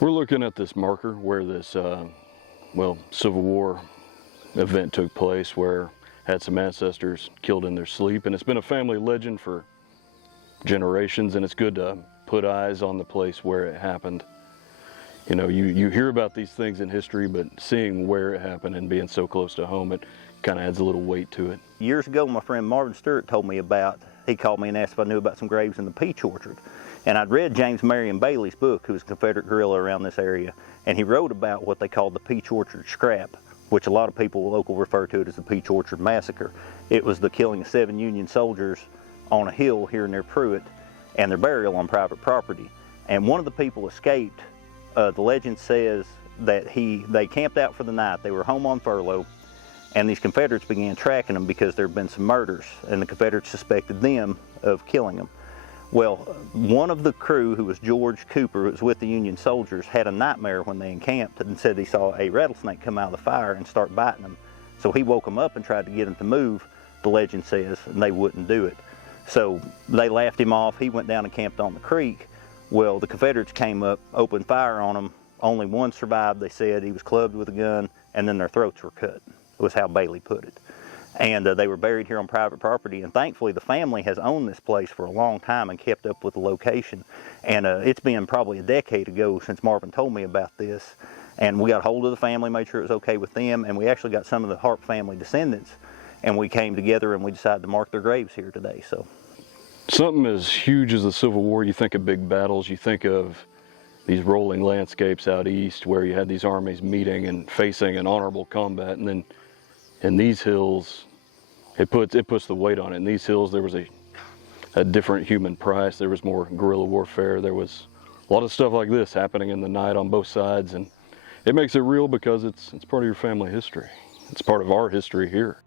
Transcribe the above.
We're looking at this marker where this, Civil War event took place, where had some ancestors killed in their sleep, and it's been a family legend for generations, and it's good to put eyes on the place where it happened. You know, you hear about these things in history, but seeing where it happened and being so close to home, it kind of adds a little weight to it. Years ago, my friend Marvin Stewart told me about, he called me and asked if I knew about some graves in the Peach Orchard. And I'd read James Marion Bailey's book, who was a Confederate guerrilla around this area, and he wrote about what they called the Peach Orchard Scrap, which a lot of people local refer to it as the Peach Orchard Massacre. It was the killing of 7 Union soldiers on a hill here near Pruitt, and their burial on private property. And one of the people escaped. The legend says that they camped out for the night. They were home on furlough, and these Confederates began tracking them because there had been some murders, and the Confederates suspected them of killing them. Well, one of the crew, who was George Cooper, who was with the Union soldiers, had a nightmare when they encamped and said he saw a rattlesnake come out of the fire and start biting them. So he woke them up and tried to get them to move, the legend says, and they wouldn't do it. So they laughed him off. He went down and camped on the creek. Well, the Confederates came up, opened fire on them. Only one survived, they said. He was clubbed with a gun, and then their throats were cut, was how Bailey put it. And they were buried here on private property, and thankfully the family has owned this place for a long time and kept up with the location. And it's been probably a decade ago since Marvin told me about this, and we got hold of the family, made sure it was okay with them, and we actually got some of the Harp family descendants, and we came together and we decided to mark their graves here today. So, something as huge as the Civil War, you think of big battles, you think of these rolling landscapes out east where you had these armies meeting and facing an honorable combat, and then in these hills, it puts the weight on it. In these hills, there was a different human price. There was more guerrilla warfare. There was a lot of stuff like this happening in the night on both sides, and it makes it real because it's part of your family history. It's part of our history here.